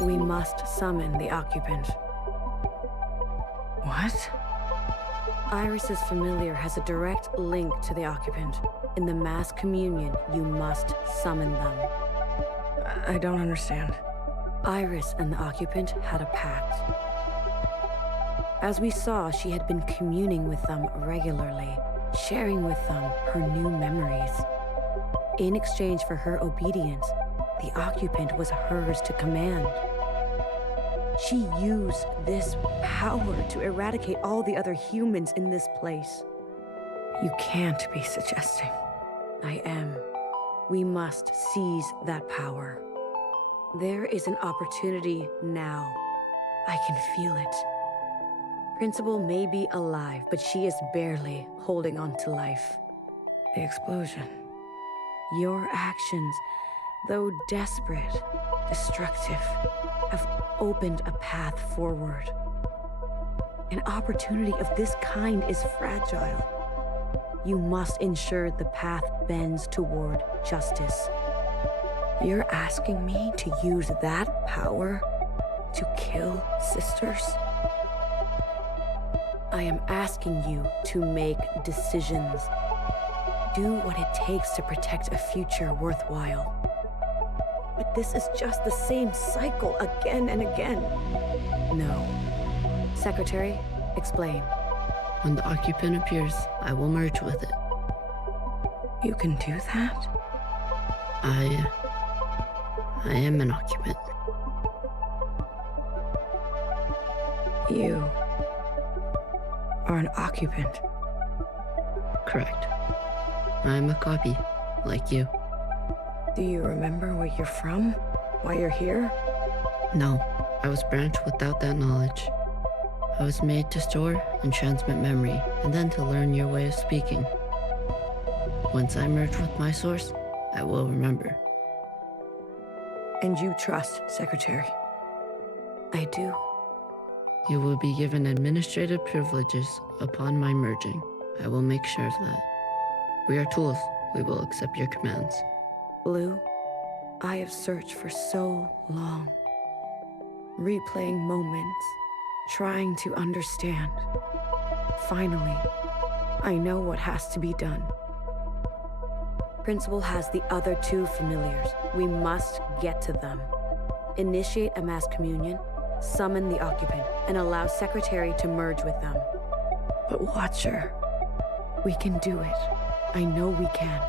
We must summon the occupant. What? Iris's familiar has a direct link to the occupant. In the mass communion, you must summon them. I don't understand. Iris and the occupant had a pact. As we saw, she had been communing with them regularly, sharing with them her new memories. In exchange for her obedience, the occupant was hers to command. She used this power to eradicate all the other humans in this place. You can't be suggesting. I am. We must seize that power. There is an opportunity now. I can feel it. Principal may be alive, but she is barely holding on to life. The explosion. Your actions, though desperate, destructive, have opened a path forward. An opportunity of this kind is fragile. You must ensure the path bends toward justice. You're asking me to use that power to kill sisters? I am asking you to make decisions. Do what it takes to protect a future worthwhile. But this is just the same cycle again and again. No. Secretary, explain. When the occupant appears, I will merge with it. You can do that? I am an occupant. You are an occupant. Correct. I am a copy, like you. Do you remember where you're from? Why you're here? No, I was branched without that knowledge. I was made to store and transmit memory, and then to learn your way of speaking. Once I merge with my source, I will remember. And you trust, Secretary? I do. You will be given administrative privileges upon my merging. I will make sure of that. We are tools. We will accept your commands. Blue, I have searched for so long. Replaying moments, trying to understand. Finally, I know what has to be done. Principal has the other two familiars. We must get to them. Initiate a mass communion, summon the occupant, and allow Secretary to merge with them. But Watcher, we can do it. I know we can.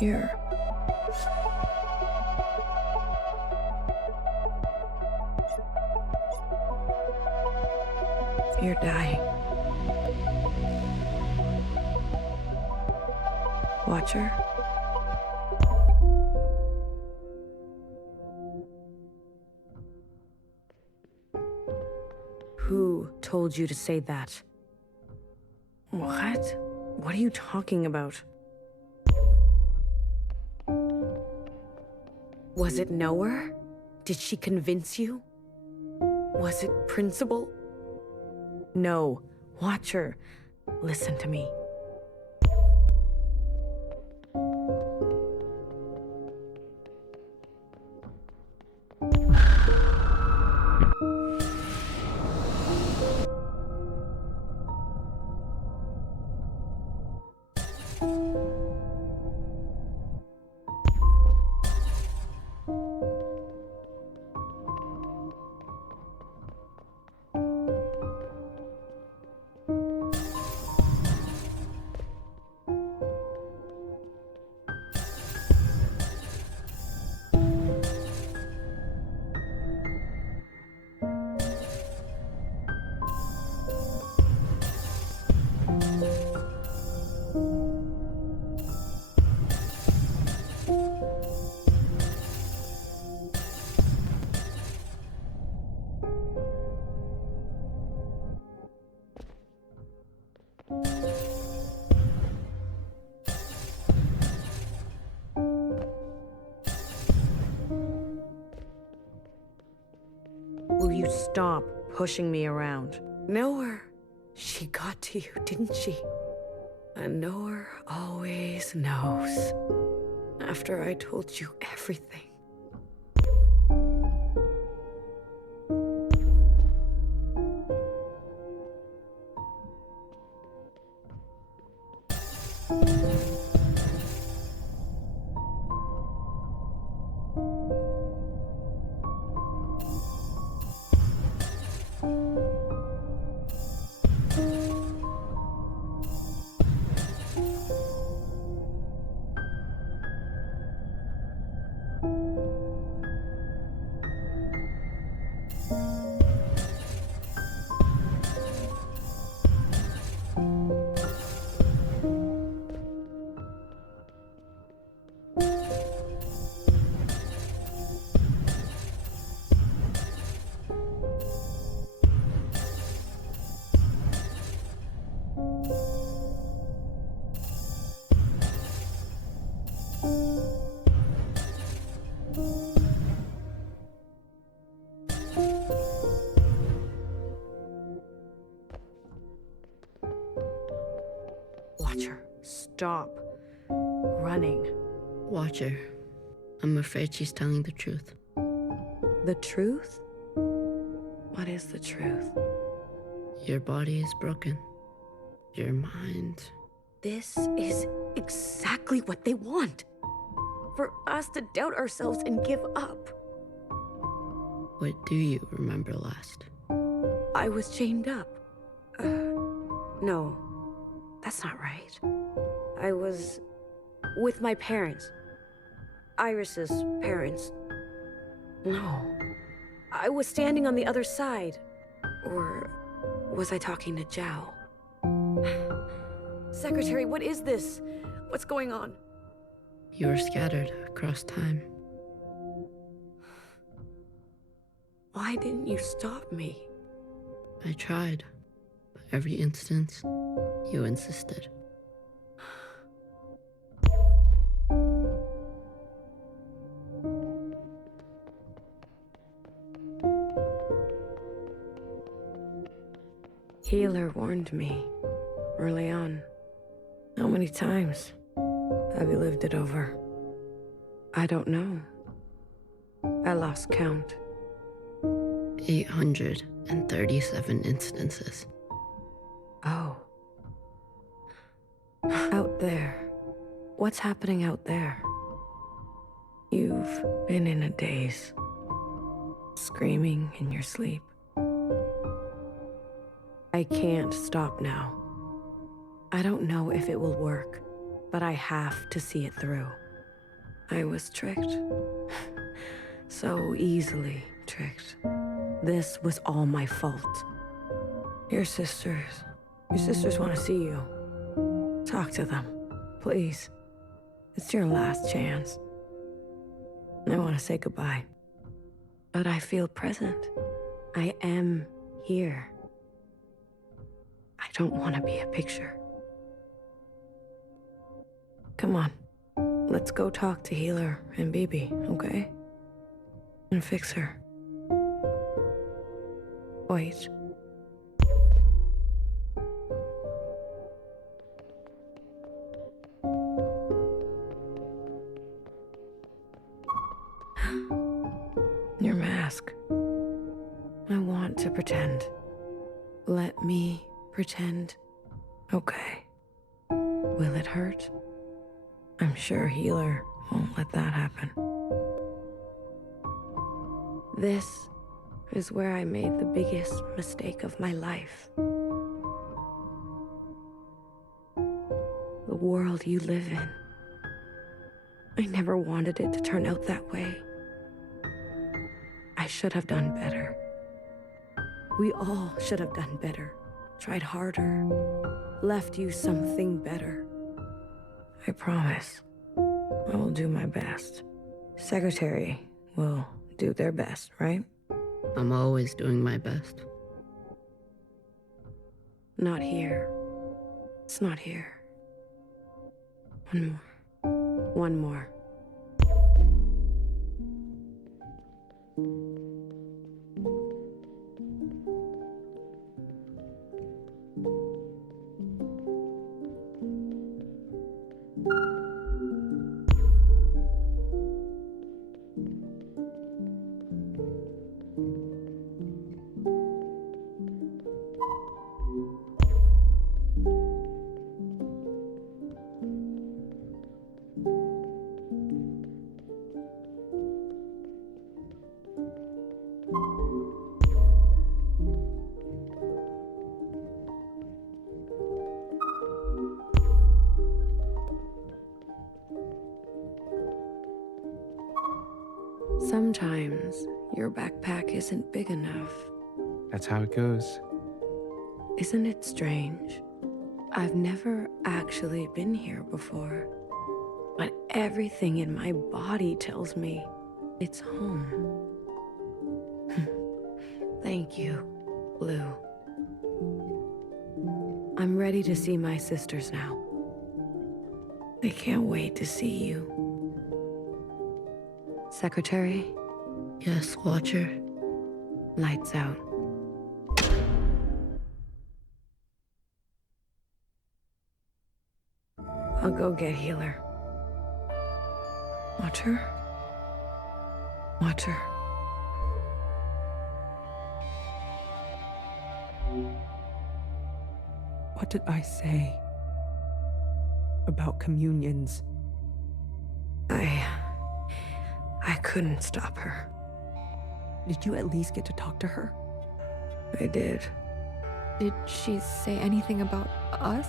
You're dying. Watcher? Who told you to say that? What? What are you talking about? Was it Noah? Did she convince you? Was it Principal? No. Watcher, listen to me. Will you stop pushing me around? Noah, she got to you, didn't she? And Noah always knows. After I told you everything, Watcher, stop running. Watcher, I'm afraid she's telling the truth. The truth? What is the truth? Your body is broken. Your mind. This is exactly what they want. For us to doubt ourselves and give up. What do you remember last? I was chained up. No, that's not right. I was with my parents. Iris's parents. No. I was standing on the other side. Or was I talking to Zhao? Secretary, what is this? What's going on? You were scattered across time. Why didn't you stop me? I tried, but every instance, you insisted. Healer warned me early on. How many times have you lived it over? I don't know. I lost count. 837 instances. Oh. Out there. What's happening out there? You've been in a daze. Screaming in your sleep. I can't stop now. I don't know if it will work, but I have to see it through. I was tricked. So easily tricked. This was all my fault. Your sisters want to see you. Talk to them, please. It's your last chance. I want to say goodbye. But I feel present. I am here. I don't want to be a picture. Come on. Let's go talk to Healer and Bibi, okay? And fix her. Wait. Your mask. I want to pretend. Let me pretend. Okay. Will it hurt? I'm sure Healer won't let that happen. This is where I made the biggest mistake of my life. The world you live in. I never wanted it to turn out that way. I should have done better. We all should have done better. Tried harder. Left you something better. I promise. I will do my best. Secretary will do their best, right? I'm always doing my best. Not here. It's not here. One more. One more. Sometimes your backpack isn't big enough. That's how it goes. Isn't it strange? I've never actually been here before, but everything in my body tells me it's home. Thank you, Blue. I'm ready to see my sisters now. I can't wait to see you. Secretary, Yes, Watcher. lights out. I'll go get Healer. Watcher? Watcher. What did I say about communions? I couldn't stop her. Did you at least get to talk to her? I did. Did she say anything about us?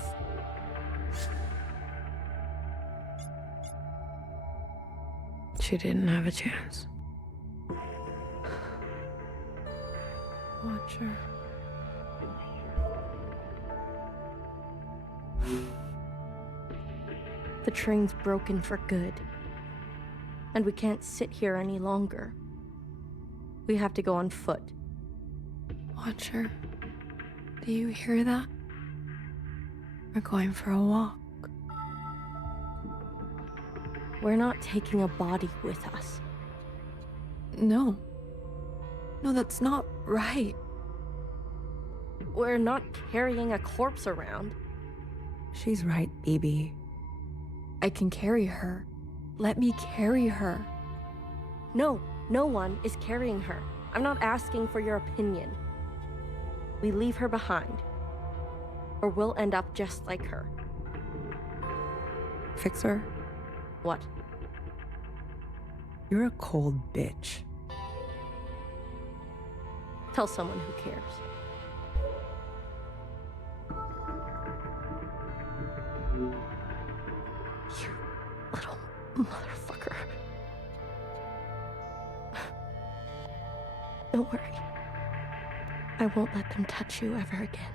She didn't have a chance. Watcher. The train's broken for good. And we can't sit here any longer. We have to go on foot. Watcher. Do you hear that? We're going for a walk. We're not taking a body with us. No. No, that's not right. We're not carrying a corpse around. She's right, BB. I can carry her. Let me carry her. No, no one is carrying her. I'm not asking for your opinion. We leave her behind, or we'll end up just like her. Fixer, What? you're a cold bitch. Tell someone who cares. You little motherfucker. Don't worry. I won't let them touch you ever again.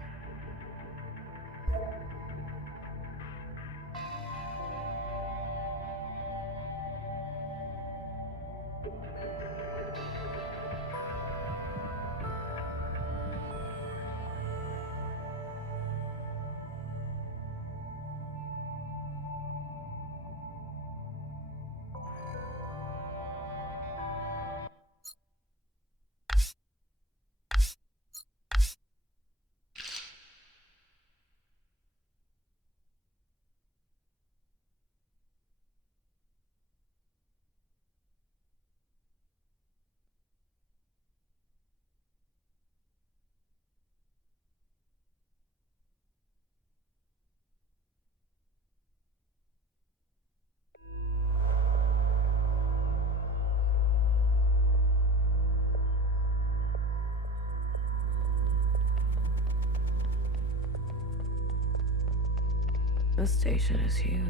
This station is huge.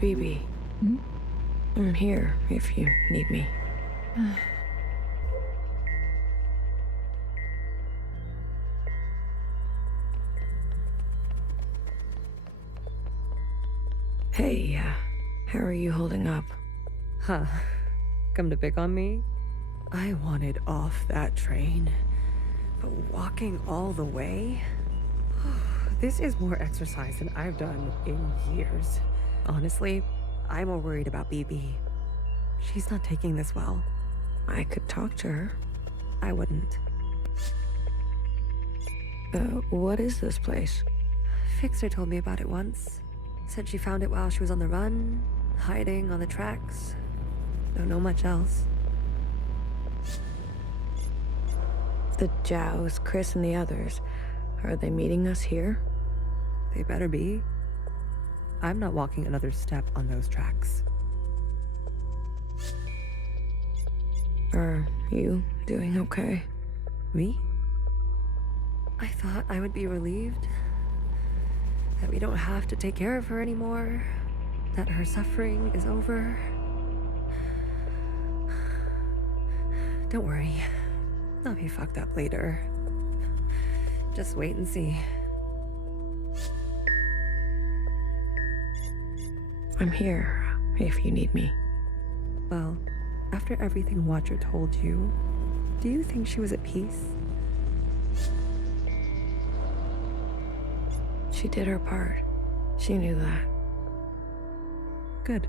BB. I'm here if you need me. Hey, how are you holding up? Huh. Come to pick on me? I wanted off that train. But walking all the way? This is more exercise than I've done in years. Honestly, I'm more worried about BB. She's not taking this well. I could talk to her. I wouldn't. What is this place? Fixer told me about it once. Said she found it while she was on the run, hiding on the tracks. Don't know much else. The Jows, Chris, and the others. Are they meeting us here? They better be. I'm not walking another step on those tracks. Are you doing okay? Me? I thought I would be relieved. that we don't have to take care of her anymore, that her suffering is over. Don't worry, I'll be fucked up later. Just wait and see. I'm here if you need me. Well, after everything Watcher told you, do you think she was at peace? She did her part. She knew that. Good.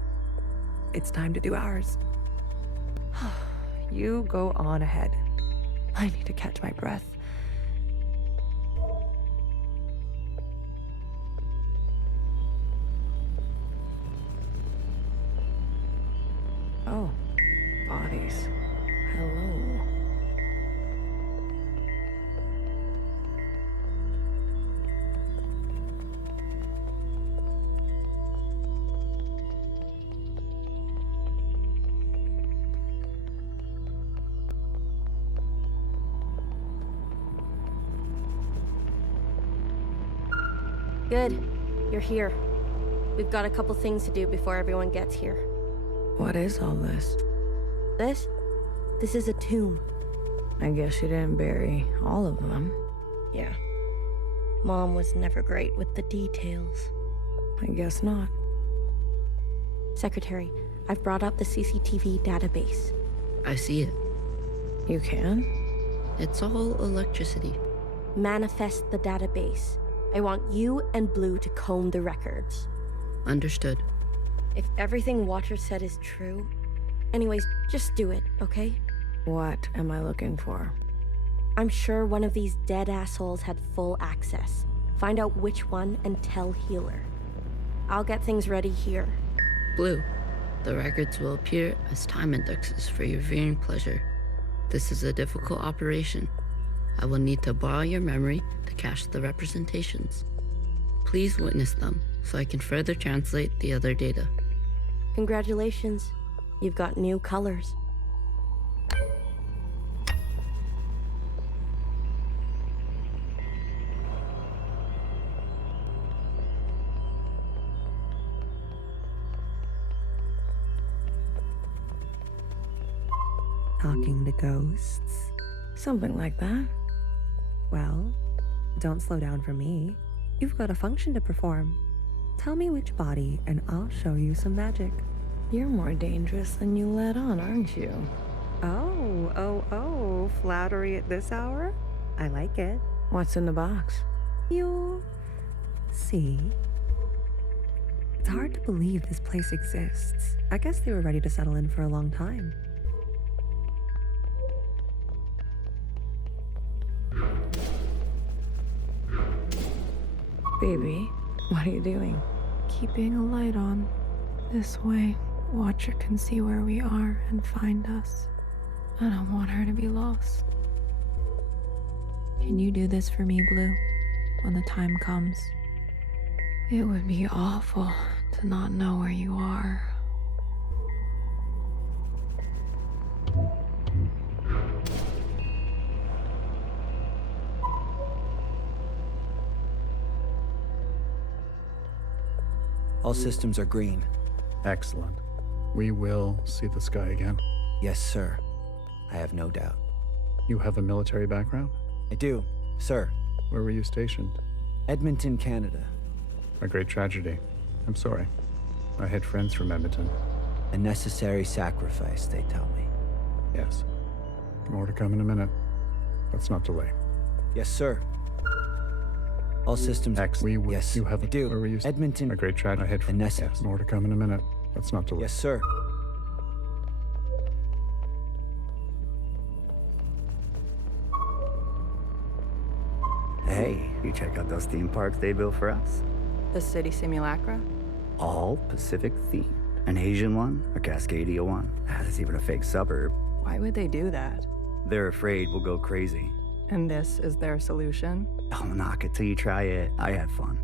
It's time to do ours. You go on ahead. I need to catch my breath. Oh, bodies. Hello. Good. You're here. We've got a couple things to do before everyone gets here. What is all this? This is a tomb. I guess you didn't bury all of them. Yeah. Mom was never great with the details. I guess not. Secretary, I've brought up the CCTV database. I see it. You can? It's all electricity. Manifest the database. I want you and Blue to comb the records. Understood. If everything Watcher said is true... Anyways, just do it, okay? What am I looking for? I'm sure one of these dead assholes had full access. Find out which one and tell Healer. I'll get things ready here. Blue, the records will appear as time indexes for your viewing pleasure. This is a difficult operation. I will need to borrow your memory to cache the representations. Please witness them so I can further translate the other data. Congratulations. You've got new colors. Talking to ghosts? Something like that. Well, don't slow down for me. You've got a function to perform. Tell me which body, and I'll show you some magic. You're more dangerous than you let on, aren't you? Oh, flattery at this hour? I like it. What's in the box? You'll see. It's hard to believe this place exists. I guess they were ready to settle in for a long time. Baby, what are you doing? Keeping a light on. This way, Watcher can see where we are and find us. I don't want her to be lost. Can you do this for me, Blue, when the time comes? It would be awful to not know where you are. All systems are green. Excellent. We will see the sky again. Yes, sir. I have no doubt. You have a military background? I do, sir. Where were you stationed? Edmonton, Canada. A great tragedy. I'm sorry. I had friends from Edmonton. A necessary sacrifice, they tell me. Yes. More to come in a minute. Let's not delay. Yes, sir. All systems... Yes, you have... I do. Where were you? Edmonton. A great tragedy. I had friends. Yes. More to come in a minute. Let's not delay. Yes, sir. Hey, you check out those theme parks they built for us? The city simulacra? All Pacific themed. An Asian one, a Cascadia one. There's even a fake suburb. Why would they do that? They're afraid we'll go crazy. And this is their solution? Oh, knock it till you try it. I had fun.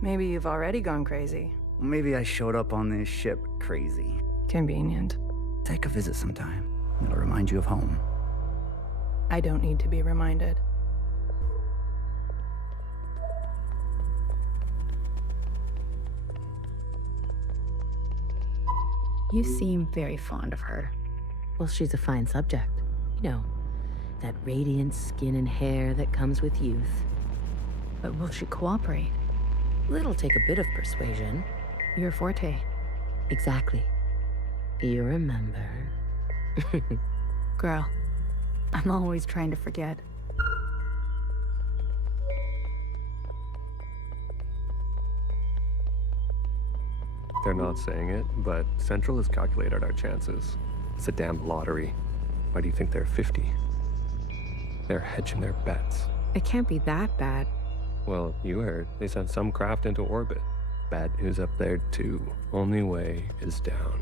Maybe you've already gone crazy. Maybe I showed up on this ship crazy. Convenient. Take a visit sometime. It'll remind you of home. I don't need to be reminded. You seem very fond of her. Well, she's a fine subject. You know, that radiant skin and hair that comes with youth. But will she cooperate? It'll take a bit of persuasion. Your forte. Exactly. You remember. Girl, I'm always trying to forget. They're not saying it, but Central has calculated our chances. It's a damn lottery. Why do you think they're 50? They're hedging their bets. It can't be that bad. Well, you heard. They sent some craft into orbit. Bad news up there, too. Only way is down.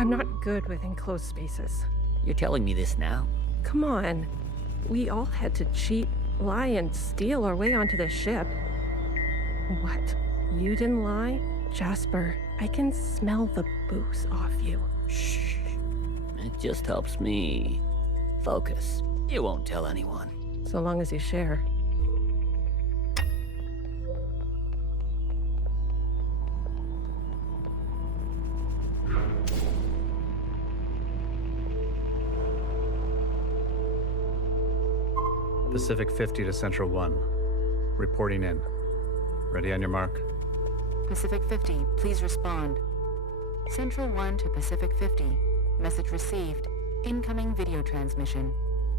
I'm not good with enclosed spaces. You're telling me this now? Come on. We all had to cheat, lie, and steal our way onto this ship. What? You didn't lie? Jasper, I can smell the booze off you. Shh. It just helps me focus. You won't tell anyone. So long as you share. Pacific 50 to Central 1. Reporting in. Ready on your mark. Pacific 50, please respond. Central 1 to Pacific 50. Message received. Incoming video transmission.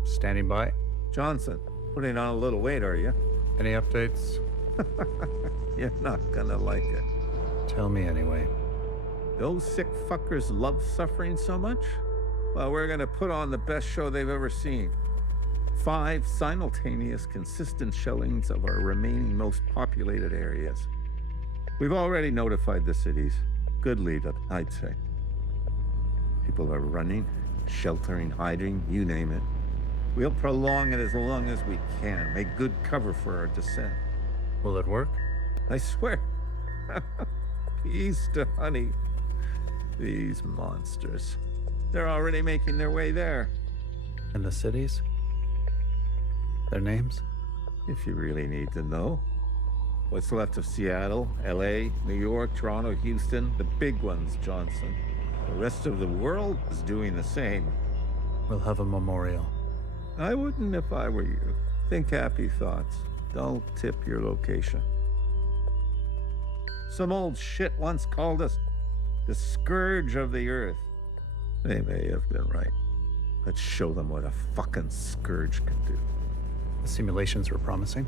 Standing by. Johnson, putting on a little weight, are you? Any updates? You're not gonna like it. Tell me anyway. Those sick fuckers love suffering so much? Well, we're gonna put on the best show they've ever seen. 5 simultaneous, consistent shellings of our remaining most populated areas. We've already notified the cities. Good lead up, I'd say. People are running, sheltering, hiding, you name it. We'll prolong it as long as we can, make good cover for our descent. Will it work? I swear. Peace to honey. These monsters. They're already making their way there. And the cities? Their names? If you really need to know. What's left of Seattle, LA, New York, Toronto, Houston, the big ones, Johnson. The rest of the world is doing the same. We'll have a memorial. I wouldn't if I were you. Think happy thoughts. Don't tip your location. Some old shit once called us the scourge of the earth. They may have been right. Let's show them what a fucking scourge can do. The simulations were promising.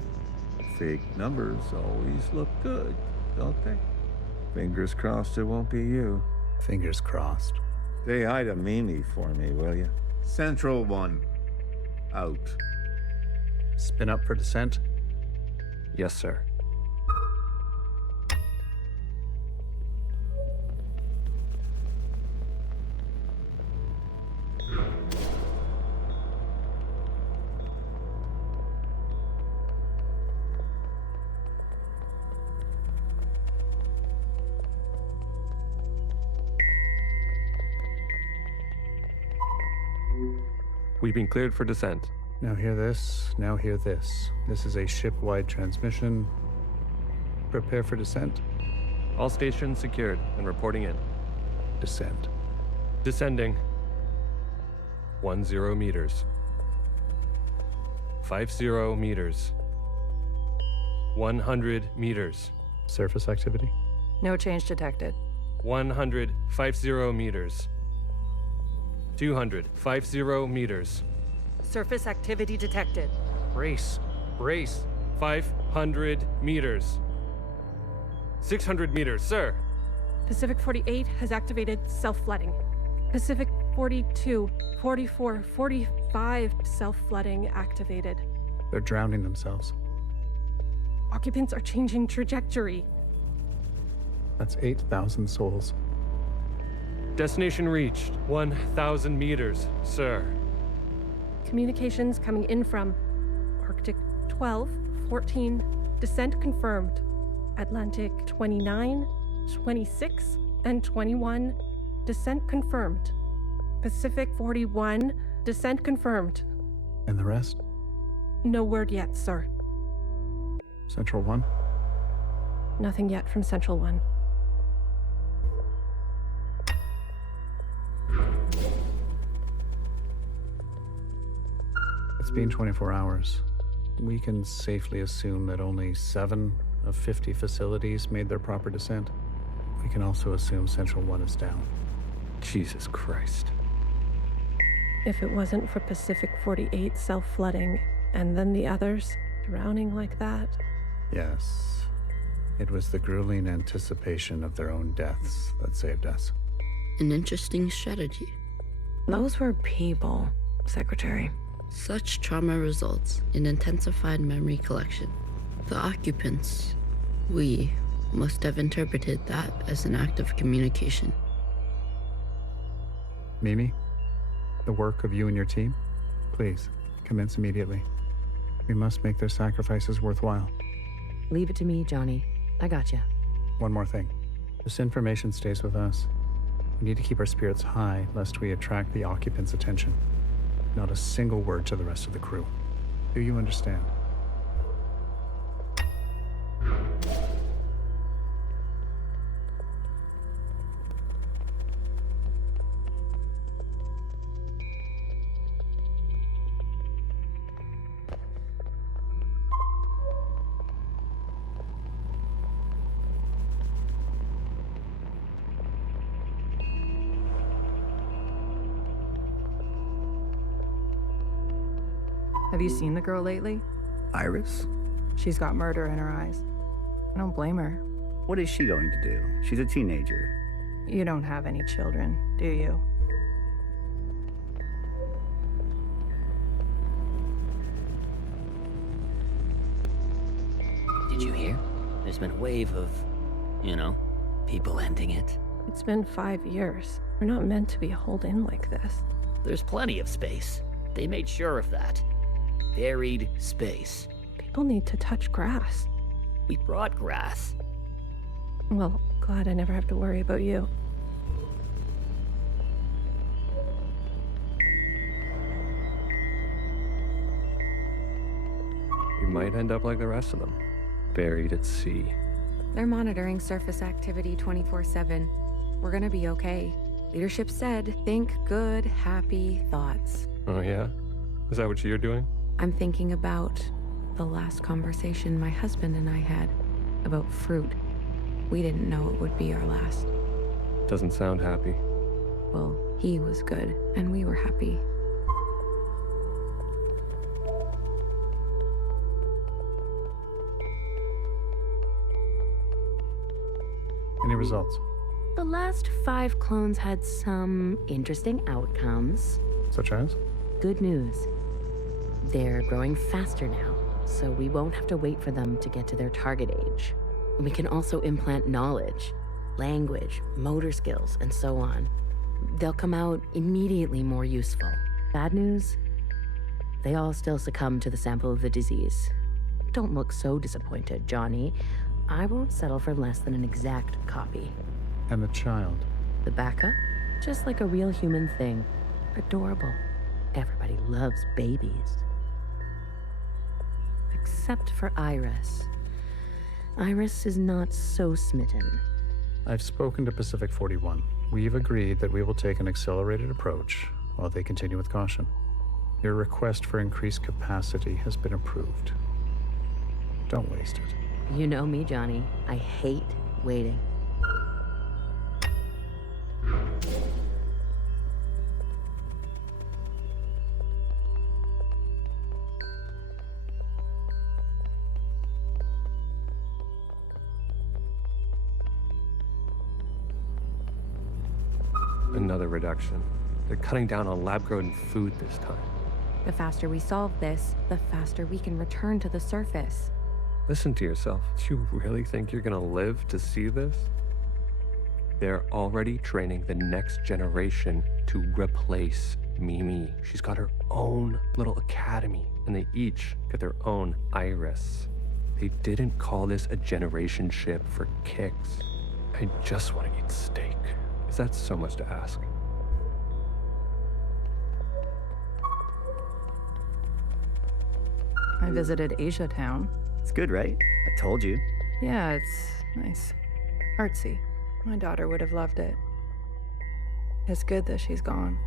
Fake numbers always look good, don't they? Fingers crossed it won't be you. Fingers crossed. Say hi to Mimi for me, will you? Central 1. Out. Spin up for descent? Yes, sir. We've been cleared for descent. Now hear this, now hear this. This is a ship-wide transmission. Prepare for descent. All stations secured and reporting in. Descend. Descending. 10 meters. 50 meters. 100 meters. Surface activity? No change detected. 150 meters. 250 meters. Surface activity detected. Brace. 500 meters. 600 meters, sir. Pacific 48 has activated self-flooding. Pacific 42, 44, 45 self-flooding activated. They're drowning themselves. Occupants are changing trajectory. That's 8,000 souls. Destination reached. 1,000 meters, sir. Communications coming in from Arctic 12, 14, descent confirmed. Atlantic 29, 26, and 21, descent confirmed. Pacific 41, descent confirmed. And the rest? No word yet, sir. Central 1? Nothing yet from Central 1. It's been 24 hours. We can safely assume that only 7 of 50 facilities made their proper descent. We can also assume Central 1 is down. Jesus Christ. If it wasn't for Pacific 48 self-flooding, and then the others drowning like that. Yes. It was the grueling anticipation of their own deaths that saved us. An interesting strategy. Those were people, Secretary. Such trauma results in intensified memory collection. The occupants, we, must have interpreted that as an act of communication. Mimi, the work of you and your team, please, commence immediately. We must make their sacrifices worthwhile. Leave it to me, Johnny. I got you. One more thing. This information stays with us. We need to keep our spirits high lest we attract the occupants' attention. Not a single word to the rest of the crew. Do you understand? Have you seen the girl lately? Iris? She's got murder in her eyes. I don't blame her. What is she going to do? She's a teenager. You don't have any children, do you? Did you hear? There's been a wave of, people ending it. It's been 5 years. We're not meant to be holed in like this. There's plenty of space. They made sure of that. Varied space. People need to touch grass. We brought grass. Well, glad I never have to worry about you. You might end up like the rest of them, buried at sea. They're monitoring surface activity 24/7. We're gonna be okay. Leadership said, think good, happy thoughts. Oh yeah? Is that what you're doing? I'm thinking about the last conversation my husband and I had about fruit. We didn't know it would be our last. Doesn't sound happy. Well, he was good, and we were happy. Any results? The last 5 clones had some interesting outcomes. Such as? Good news. They're growing faster now, so we won't have to wait for them to get to their target age. We can also implant knowledge, language, motor skills, and so on. They'll come out immediately more useful. Bad news? They all still succumb to the sample of the disease. Don't look so disappointed, Johnny. I won't settle for less than an exact copy. And the child? The backup? Just like a real human thing. Adorable. Everybody loves babies. Except for Iris. Iris is not so smitten. I've spoken to Pacific 41. We've agreed that we will take an accelerated approach while they continue with caution. Your request for increased capacity has been approved. Don't waste it. You know me, Johnny. I hate waiting. Another reduction. They're cutting down on lab-grown food this time. The faster we solve this, the faster we can return to the surface. Listen to yourself. Do you really think you're gonna live to see this? They're already training the next generation to replace Mimi. She's got her own little academy, and they each get their own iris. They didn't call this a generation ship for kicks. I just want to eat steak. Is that so much to ask? I visited Asia Town. It's good, right? I told you. Yeah, it's nice. Artsy. My daughter would have loved it. It's good that she's gone,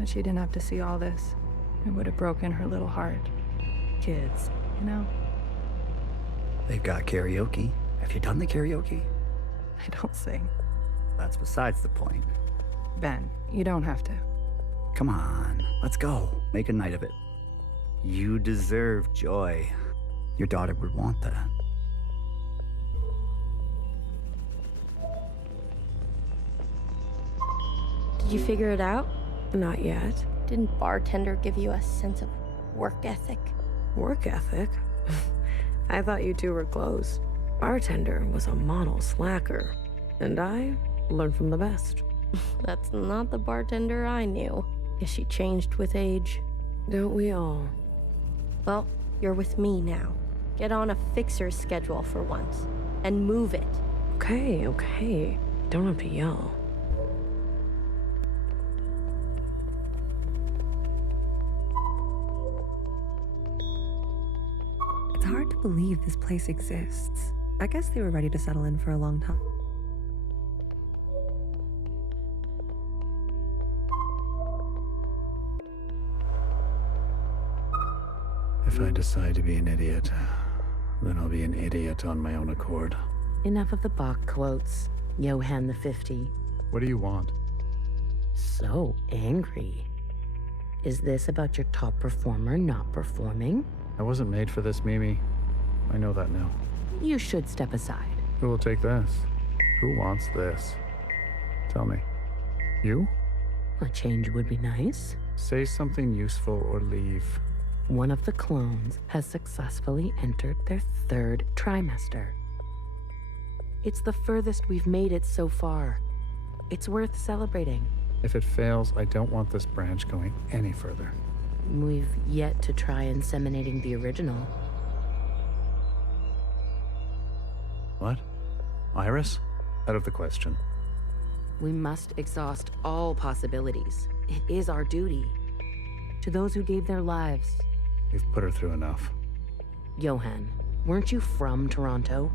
that she didn't have to see all this. It would have broken her little heart. Kids, you know? They've got karaoke. Have you done the karaoke? I don't sing. That's besides the point. Ben, you don't have to. Come on, let's go. Make a night of it. You deserve joy. Your daughter would want that. Did you figure it out? Not yet. Didn't bartender give you a sense of work ethic? Work ethic? I thought you two were close. Bartender was a model slacker, and I learned from the best. That's not the bartender I knew. Guess she changed with age. Don't we all? Well, you're with me now. Get on a fixer's schedule for once, and move it. Okay. Don't have to yell. It's hard to believe this place exists. I guess they were ready to settle in for a long time. If I decide to be an idiot, then I'll be an idiot on my own accord. Enough of the Bach quotes, Johann the 50. What do you want? So angry. Is this about your top performer not performing? I wasn't made for this, Mimi. I know that now. You should step aside. Who will take this? Who wants this? Tell me. You? A change would be nice. Say something useful or leave. One of the clones has successfully entered their 3rd trimester. It's the furthest we've made it so far. It's worth celebrating. If it fails, I don't want this branch going any further. We've yet to try inseminating the original. What? Iris? Out of the question. We must exhaust all possibilities. It is our duty. To those who gave their lives. We've put her through enough. Johann, weren't you from Toronto?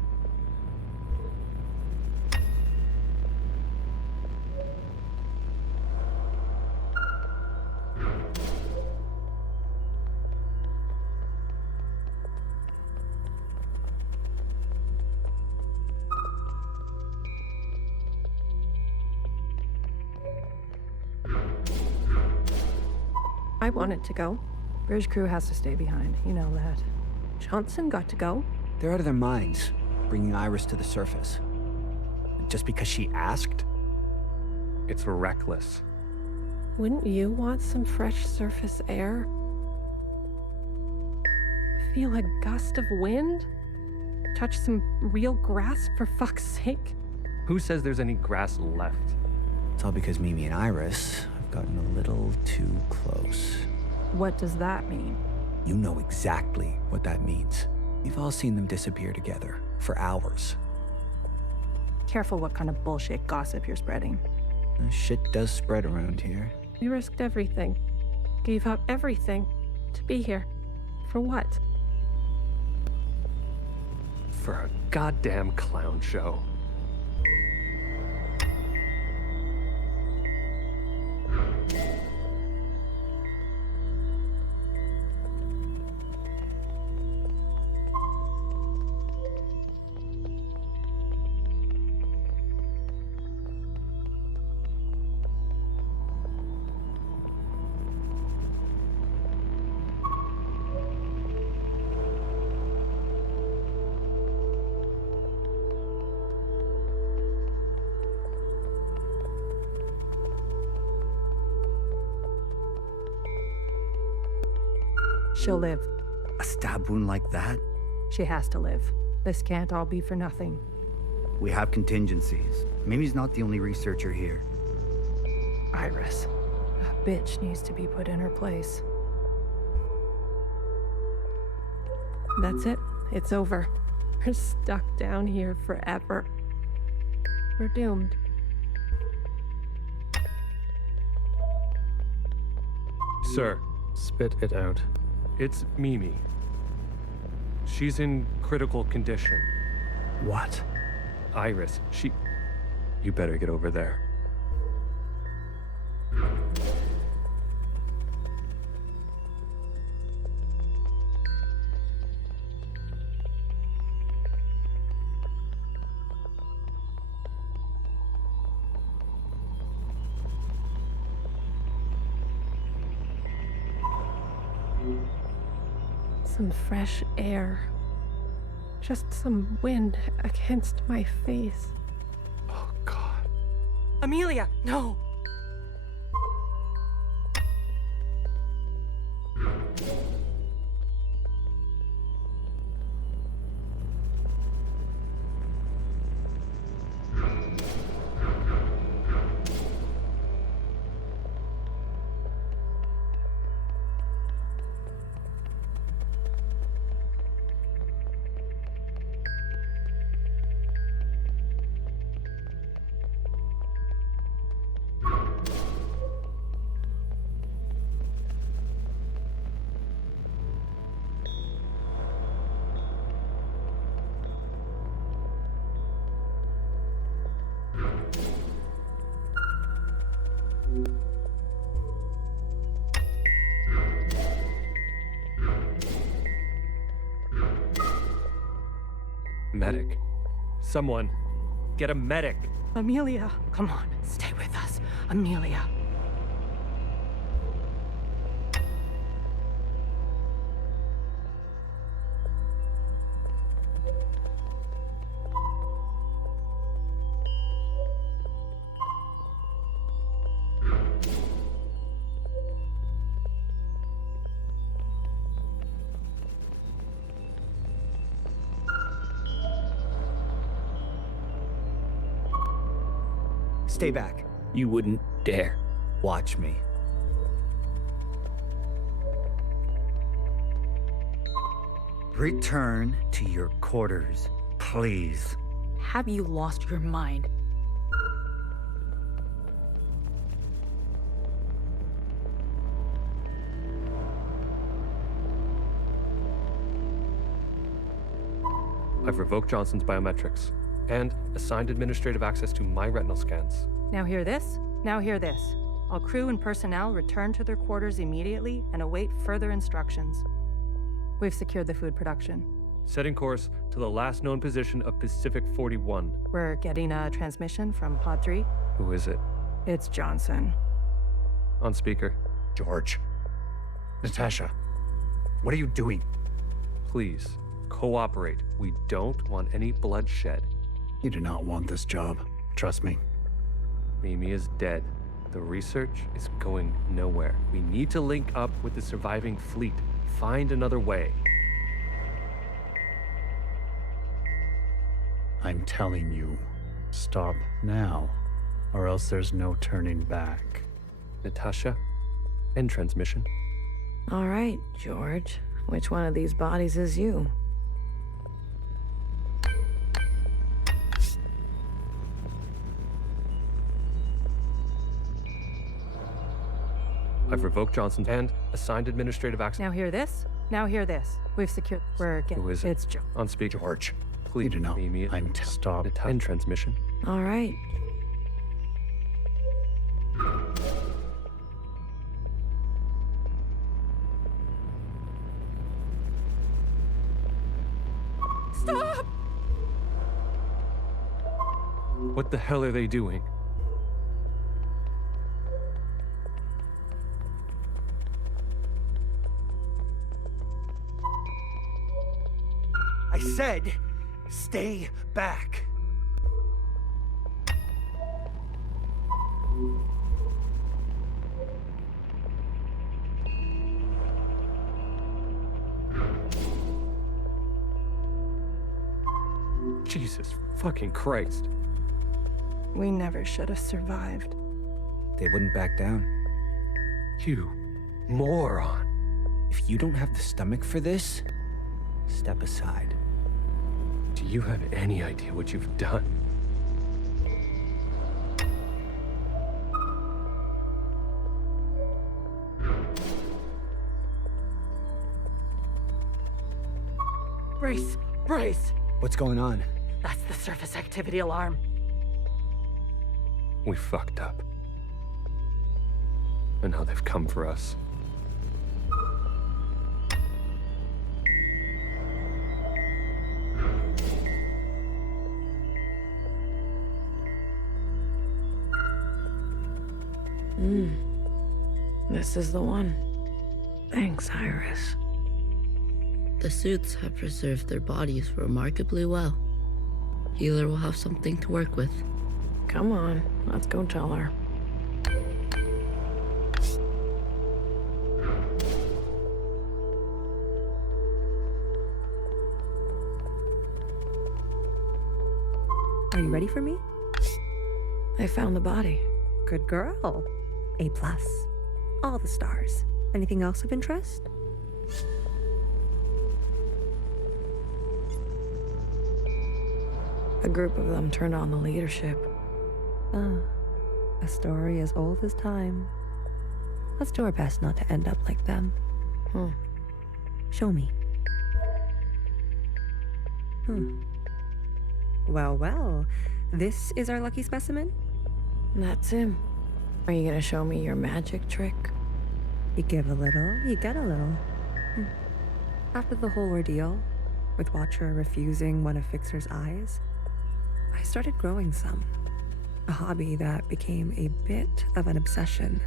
I wanted to go. Bridge crew has to stay behind. You know that. Johnson got to go. They're out of their minds, bringing Iris to the surface. Just because she asked? It's reckless. Wouldn't you want some fresh surface air? Feel a gust of wind? Touch some real grass, for fuck's sake? Who says there's any grass left? It's all because Mimi and Iris have gotten a little too close. What does that mean? You know exactly what that means. We've all seen them disappear together for hours. Careful what kind of bullshit gossip you're spreading. Shit does spread around here. We risked everything. Gave up everything to be here. For what? For a goddamn clown show. She'll live. A stab wound like that? She has to live. This can't all be for nothing. We have contingencies. Mimi's not the only researcher here. Iris. That bitch needs to be put in her place. That's it. It's over. We're stuck down here forever. We're doomed. Sir. Spit it out. It's Mimi. She's in critical condition. What? Iris, You better get over there. Some fresh air. Just some wind against my face. Oh, God. Amelia, no! Medic. Someone, get a medic. Amelia, come on, stay with us. Amelia. Stay back. You wouldn't dare. Watch me. Return to your quarters, please. Have you lost your mind? I've revoked Johnson's biometrics and assigned administrative access to my retinal scans. Now hear this? Now hear this. All crew and personnel return to their quarters immediately and await further instructions. We've secured the food production. Setting course to the last known position of Pacific 41. We're getting a transmission from Pod 3. Who is it? It's Johnson. On speaker. George. Natasha. What are you doing? Please, cooperate. We don't want any bloodshed. You do not want this job. Trust me. Mimi is dead. The research is going nowhere. We need to link up with the surviving fleet. Find another way. I'm telling you, stop now, or else there's no turning back. Natasha, end transmission. All right, George. Which one of these bodies is you? I've revoked Johnson and assigned administrative access. Now hear this? Now hear this. We've secured. We're getting. Who is it? It's Joe. On speaker. George. Please do not. Mimi. Stop. End transmission. All right. Stop! What the hell are they doing? I said, stay back. Jesus fucking Christ. We never should have survived. They wouldn't back down. You moron. If you don't have the stomach for this, step aside. Do you have any idea what you've done? Brace! Brace! What's going on? That's the surface activity alarm. We fucked up. And now they've come for us. This is the one. Thanks, Iris. The suits have preserved their bodies remarkably well. Healer will have something to work with. Come on, let's go tell her. Are you ready for me? I found the body. Good girl. A+. All the stars. Anything else of interest? A group of them turned on the leadership. Ah, a story as old as time. Let's do our best not to end up like them. Show me. Well, well. This is our lucky specimen? That's him. Are you gonna show me your magic trick? You give a little, you get a little. After the whole ordeal, with Watcher refusing one of Fixer's eyes, I started growing some. A hobby that became a bit of an obsession.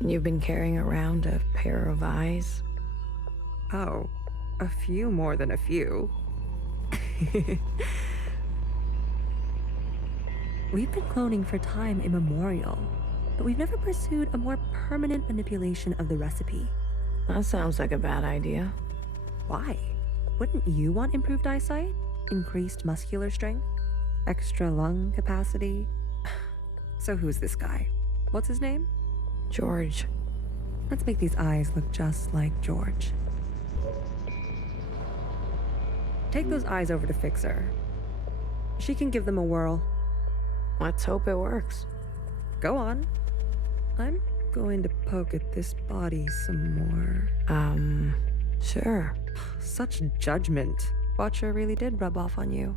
You've been carrying around a pair of eyes? Oh, a few more than a few. We've been cloning for time immemorial, but we've never pursued a more permanent manipulation of the recipe. That sounds like a bad idea. Why? Wouldn't you want improved eyesight? Increased muscular strength? Extra lung capacity? So who's this guy? What's his name? George. Let's make these eyes look just like George. Take those eyes over to Fixer. She can give them a whirl. Let's hope it works. Go on. I'm going to poke at this body some more. Sure. Such judgment. Watcher really did rub off on you.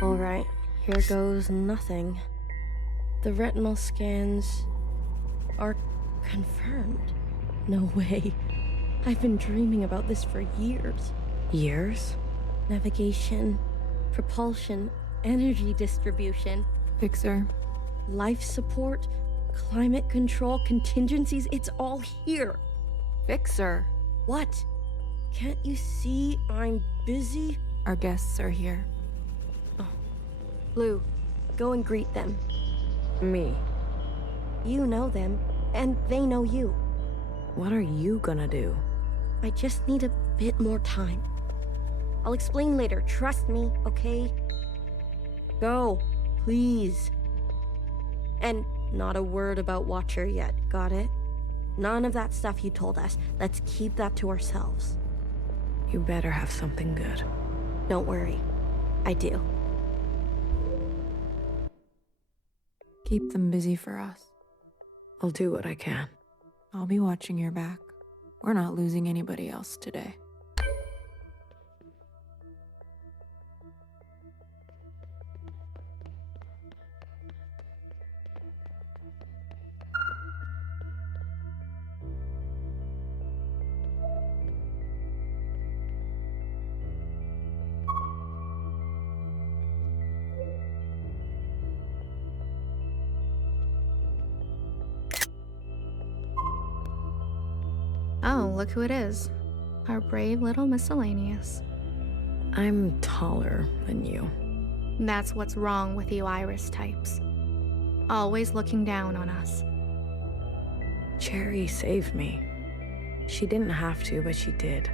All right, here goes nothing. The retinal scans are confirmed. No way. I've been dreaming about this for years. Years? Navigation, propulsion, energy distribution, Fixer. life support, climate control, contingencies, it's all here. Fixer. What? Can't you see I'm busy? Our guests are here. Blue, go and greet them. Me. You know them, and they know you. What are you gonna do? I just need a bit more time. I'll explain later, trust me, okay? Go, please. And not a word about Watcher yet, got it? None of that stuff you told us. Let's keep that to ourselves. You better have something good. Don't worry. I do. Keep them busy for us. I'll do what I can. I'll be watching your back. We're not losing anybody else today. Oh, Oh, look who it is. Our brave little miscellaneous. I'm taller than you. That's what's wrong with you Iris types. Always looking down on us. Cherry saved me. She didn't have to, but she did.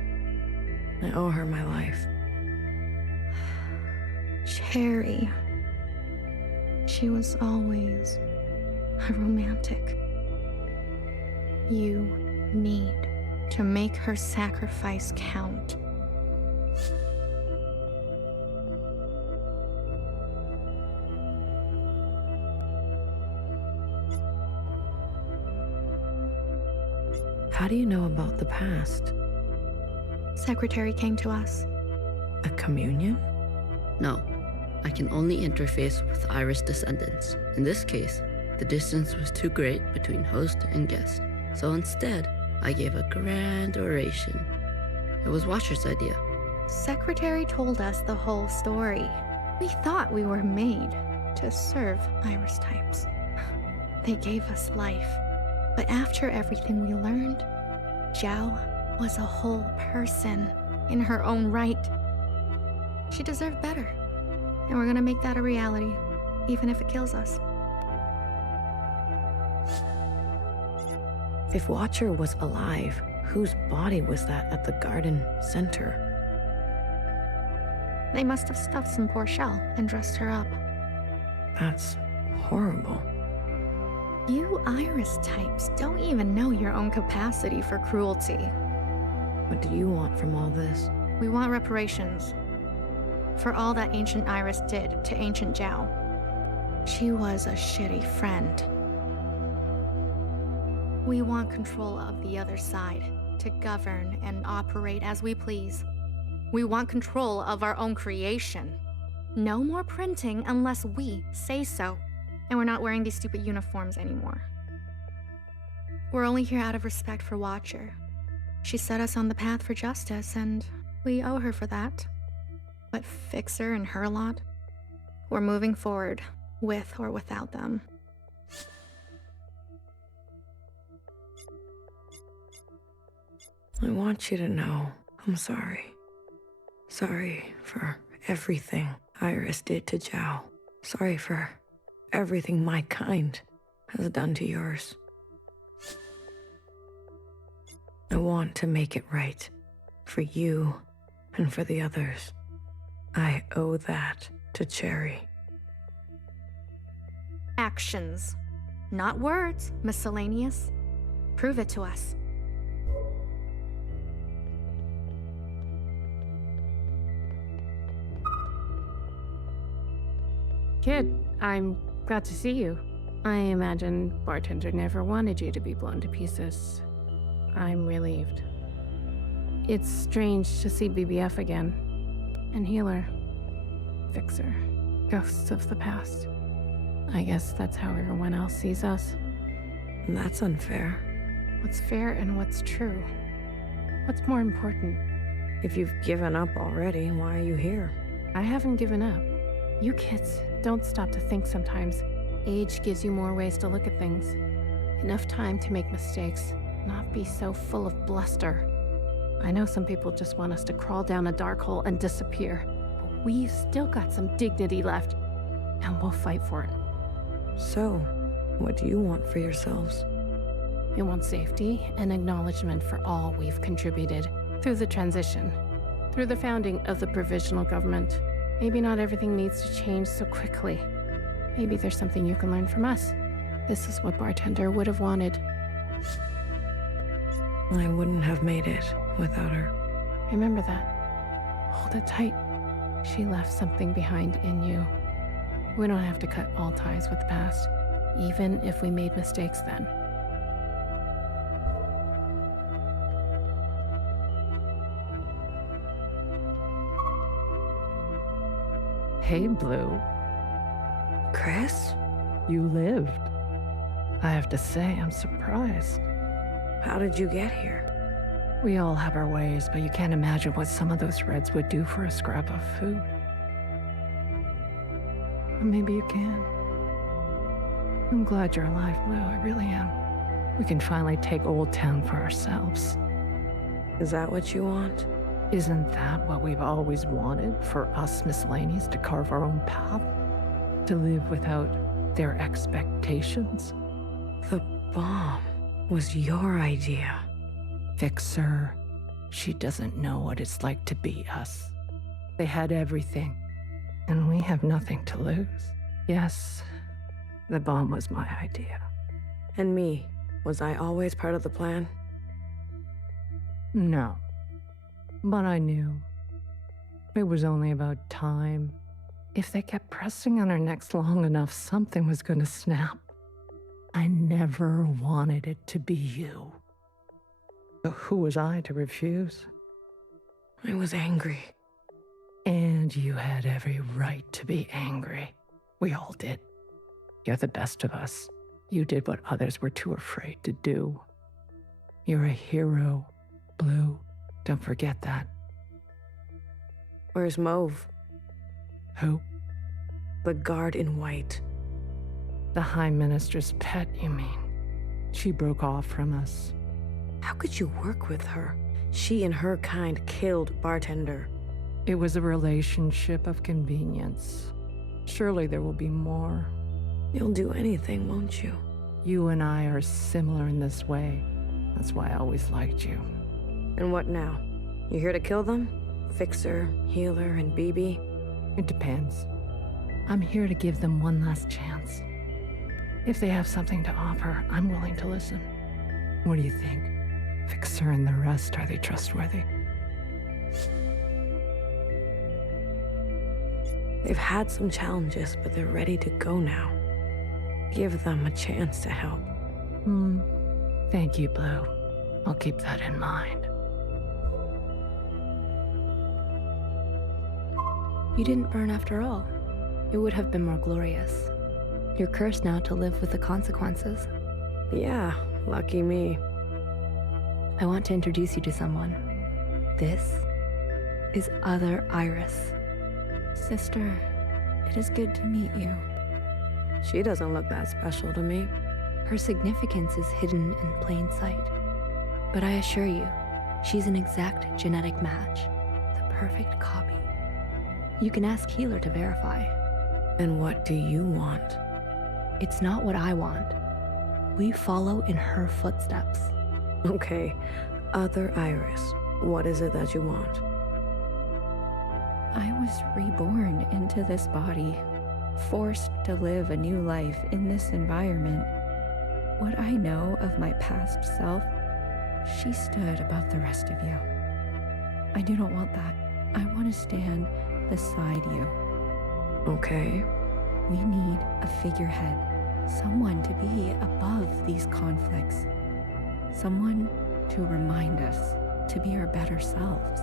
I owe her my life. Cherry. She was always a romantic. You need to make her sacrifice count. How do you know about the past? Secretary came to us. A communion? No, I can only interface with Iris descendants. In this case, the distance was too great between host and guest. So instead, I gave a grand oration. It was Watcher's idea. Secretary told us the whole story. We thought we were made to serve Iris types. They gave us life. But after everything we learned, Zhao was a whole person in her own right. She deserved better. And we're gonna make that a reality, even if it kills us. If Watcher was alive, whose body was that at the garden center? They must have stuffed some poor shell and dressed her up. That's horrible. You Iris types don't even know your own capacity for cruelty. What do you want from all this? We want reparations for all that ancient Iris did to ancient Zhao. She was a shitty friend. We want control of the other side to govern and operate as we please. We want control of our own creation. No more printing unless we say so. And we're not wearing these stupid uniforms anymore. We're only here out of respect for Watcher. She set us on the path for justice, and we owe her for that. But Fixer and her lot, we're moving forward, with or without them. I want you to know I'm sorry. Sorry for everything Iris did to Zhao. Sorry for everything my kind has done to yours. I want to make it right for you and for the others. I owe that to Cherry. Actions, not words, miscellaneous. Prove it to us. Kid, I'm glad to see you. I imagine Bartender never wanted you to be blown to pieces. I'm relieved. It's strange to see BBF again. And Healer. Fixer. Ghosts of the past. I guess that's how everyone else sees us. That's unfair. What's fair and what's true? What's more important? If you've given up already, why are you here? I haven't given up. You kids don't stop to think sometimes. Age gives you more ways to look at things. Enough time to make mistakes, not be so full of bluster. I know some people just want us to crawl down a dark hole and disappear, but we've still got some dignity left, and we'll fight for it. So, what do you want for yourselves? We want safety and acknowledgement for all we've contributed through the transition, through the founding of the provisional government. Maybe not everything needs to change so quickly. Maybe there's something you can learn from us. This is what Bartender would have wanted. I wouldn't have made it without her. Remember that. Hold it tight. She left something behind in you. We don't have to cut all ties with the past, even if we made mistakes then. Hey, Blue. Chris? You lived. I have to say, I'm surprised. How did you get here? We all have our ways, but you can't imagine what some of those Reds would do for a scrap of food. Or maybe you can. I'm glad you're alive, Blue. I really am. We can finally take Old Town for ourselves. Is that what you want? Isn't that what we've always wanted? For us miscellaneous to carve our own path? To live without their expectations? The bomb was your idea. Fixer. She doesn't know what it's like to be us. They had everything, and we have nothing to lose. Yes, the bomb was my idea. And me, was I always part of the plan? No, but I knew. It was only about time. If they kept pressing on our necks long enough, something was going to snap. I never wanted it to be you. But who was I to refuse? I was angry. And you had every right to be angry. We all did. You're the best of us. You did what others were too afraid to do. You're a hero, Blue. Don't forget that. Where's Mauve? Who? The guard in white. The High Minister's pet, you mean? She broke off from us. How could you work with her? She and her kind killed Bartender. It was a relationship of convenience. Surely there will be more. You'll do anything, won't you? You and I are similar in this way. That's why I always liked you. And what now? You here to kill them? Fixer, Healer, and BB? It depends. I'm here to give them one last chance. If they have something to offer, I'm willing to listen. What do you think? Fixer and the rest, are they trustworthy? They've had some challenges, but they're ready to go now. Give them a chance to help. Thank you, Blue. I'll keep that in mind. You didn't burn after all. It would have been more glorious. You're cursed now to live with the consequences. Yeah, lucky me. I want to introduce you to someone. This is Other Iris. Sister, it is good to meet you. She doesn't look that special to me. Her significance is hidden in plain sight. But I assure you, she's an exact genetic match. The perfect copy. You can ask Healer to verify. And what do you want? It's not what I want. We follow in her footsteps. Okay, Other Iris, what is it that you want? I was reborn into this body, forced to live a new life in this environment. What I know of my past self, she stood above the rest of you. I do not want that. I want to stand beside you. Okay. We need a figurehead, someone to be above these conflicts, someone to remind us to be our better selves.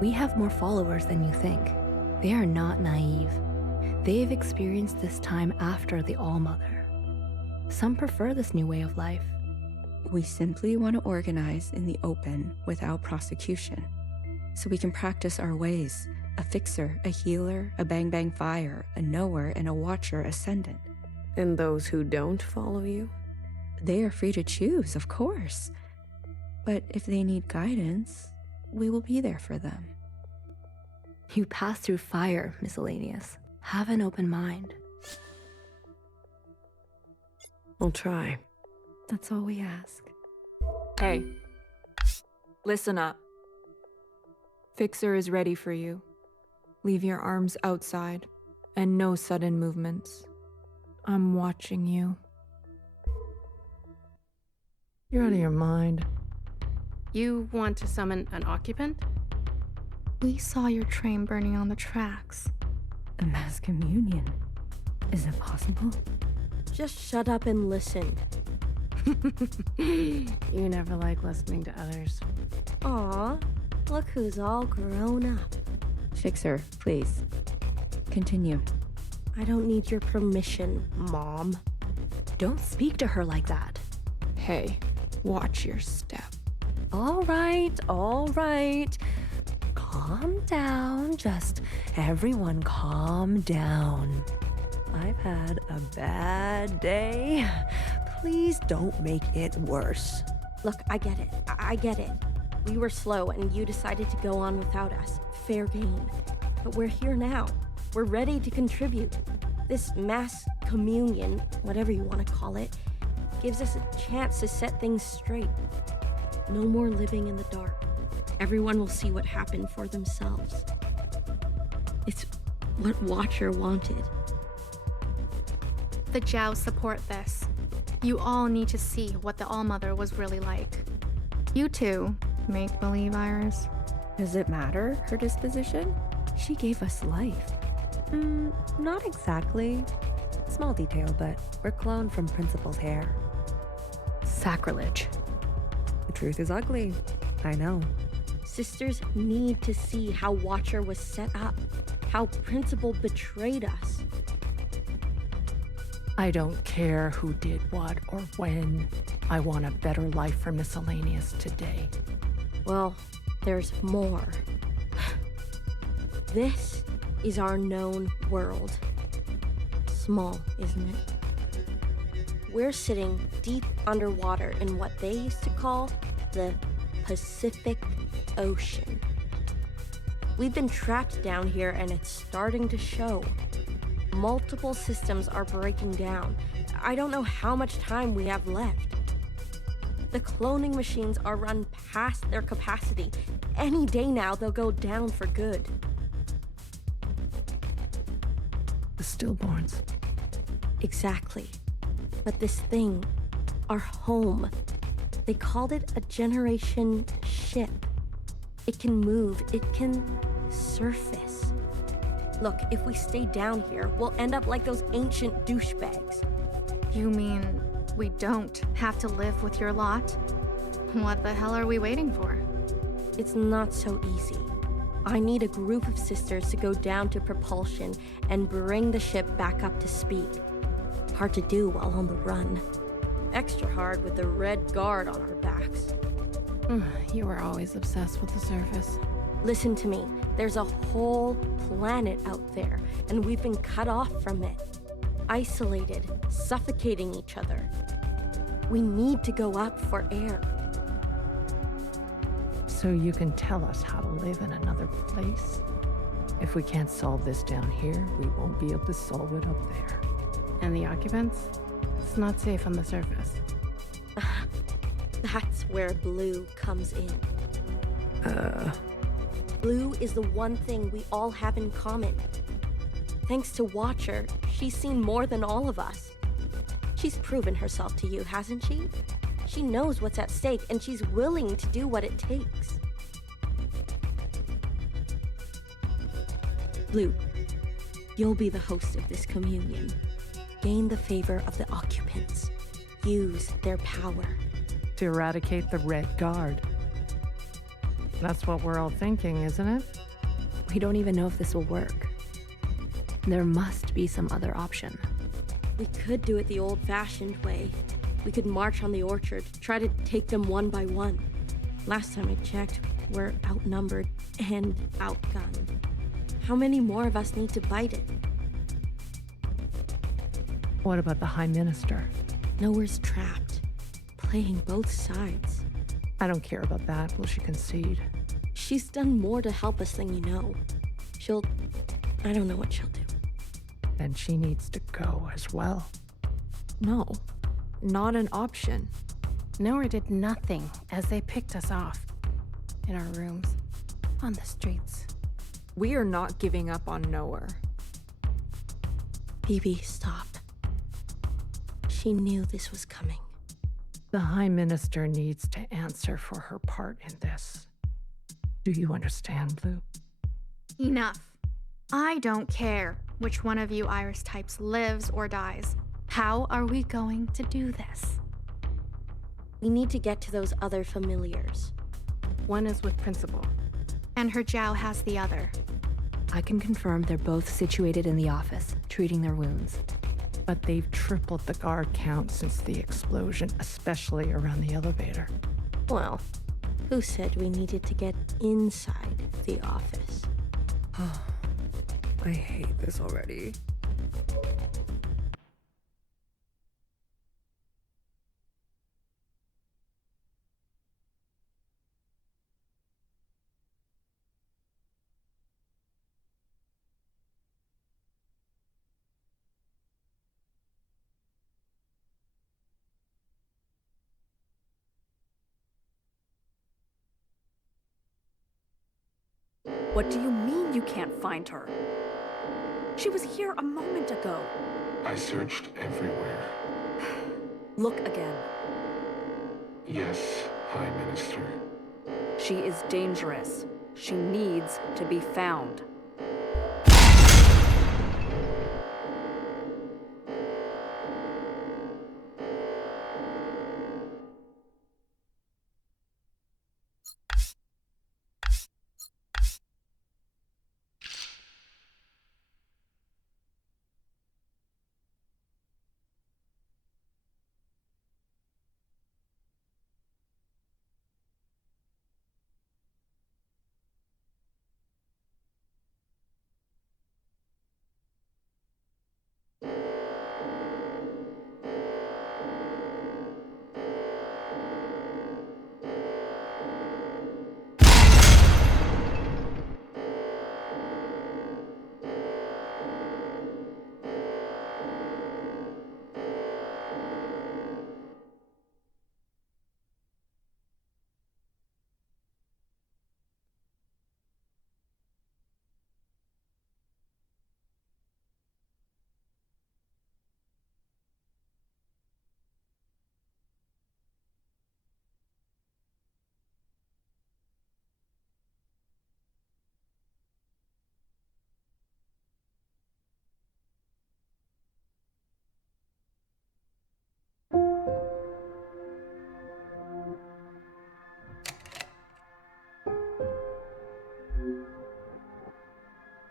We have more followers than you think. They are not naive. They've experienced this time after the All-Mother. Some prefer this new way of life. We simply want to organize in the open without prosecution, so we can practice our ways. A fixer, a healer, a bang-bang fire, a knower, and a watcher ascendant. And those who don't follow you? They are free to choose, of course. But if they need guidance, we will be there for them. You pass through fire, Miscellaneous. Have an open mind. I'll try. That's all we ask. Hey, listen up. Fixer is ready for you. Leave your arms outside, and no sudden movements. I'm watching you. You're out of your mind. You want to summon an occupant? We saw your train burning on the tracks. A mass communion. Is it possible? Just shut up and listen. You never like listening to others. Aw, look who's all grown up. Fixer, please. Continue. I don't need your permission, Mom. Don't speak to her like that. Hey, watch your step. All right. Calm down. Just everyone calm down. I've had a bad day. Please don't make it worse. Look, I get it. I get it. We were slow, and you decided to go on without us. Fair game. But we're here now. We're ready to contribute. This mass communion, whatever you want to call it, gives us a chance to set things straight. No more living in the dark. Everyone will see what happened for themselves. It's what Watcher wanted. The Jiao support this. You all need to see what the All-Mother was really like. You two, make-believe Iris. Does it matter, her disposition? She gave us life. Not exactly. Small detail, but we're cloned from Principal's hair. Sacrilege. The truth is ugly. I know. Sisters need to see how Watcher was set up, how Principal betrayed us. I don't care who did what or when. I want a better life for Miscellaneous today. Well, there's more. This is our known world. Small, isn't it? We're sitting deep underwater in what they used to call the Pacific Ocean. We've been trapped down here, and it's starting to show. Multiple systems are breaking down. I don't know how much time we have left. The cloning machines are run past their capacity. Any day now, they'll go down for good. The stillborns. Exactly. But this thing, our home, they called it a generation ship. It can move, it can surface. Look, if we stay down here, we'll end up like those ancient douchebags. You mean we don't have to live with your lot? What the hell are we waiting for? It's not so easy. I need a group of sisters to go down to propulsion and bring the ship back up to speed. Hard to do while on the run. Extra hard with the red guard on our backs. You were always obsessed with the surface. Listen to me. There's a whole planet out there, and we've been cut off from it. Isolated, suffocating each other. We need to go up for air. So you can tell us how to live in another place? If we can't solve this down here, we won't be able to solve it up there. And the occupants? It's not safe on the surface. That's where Blue comes in. Blue is the one thing we all have in common. Thanks to Watcher, she's seen more than all of us. She's proven herself to you, hasn't she? She knows what's at stake, and she's willing to do what it takes. Blue, you'll be the host of this communion. Gain the favor of the occupants. Use their power. To eradicate the Red Guard. That's what we're all thinking, isn't it? We don't even know if this will work. There must be some other option. We could do it the old-fashioned way. We could march on the orchard, try to take them one by one. Last time I checked, we're outnumbered and outgunned. How many more of us need to bite it? What about the High Minister? Nowhere's trapped. Playing both sides. I don't care about that. Will she concede? She's done more to help us than you know. I don't know what she'll do. Then she needs to go as well. No, not an option. Nowhere did nothing as they picked us off. In our rooms, on the streets. We are not giving up on Nowhere. Bibi, stop. She knew this was coming. The High Minister needs to answer for her part in this. Do you understand, Blue? Enough. I don't care which one of you Iris types lives or dies. How are we going to do this? We need to get to those other familiars. One is with Principal. And her Jiao has the other. I can confirm they're both situated in the office, treating their wounds. But they've tripled the guard count since the explosion, especially around the elevator. Well, who said we needed to get inside the office? I hate this already. What do you mean you can't find her? She was here a moment ago. I searched everywhere. Look again. Yes, High Minister. She is dangerous. She needs to be found.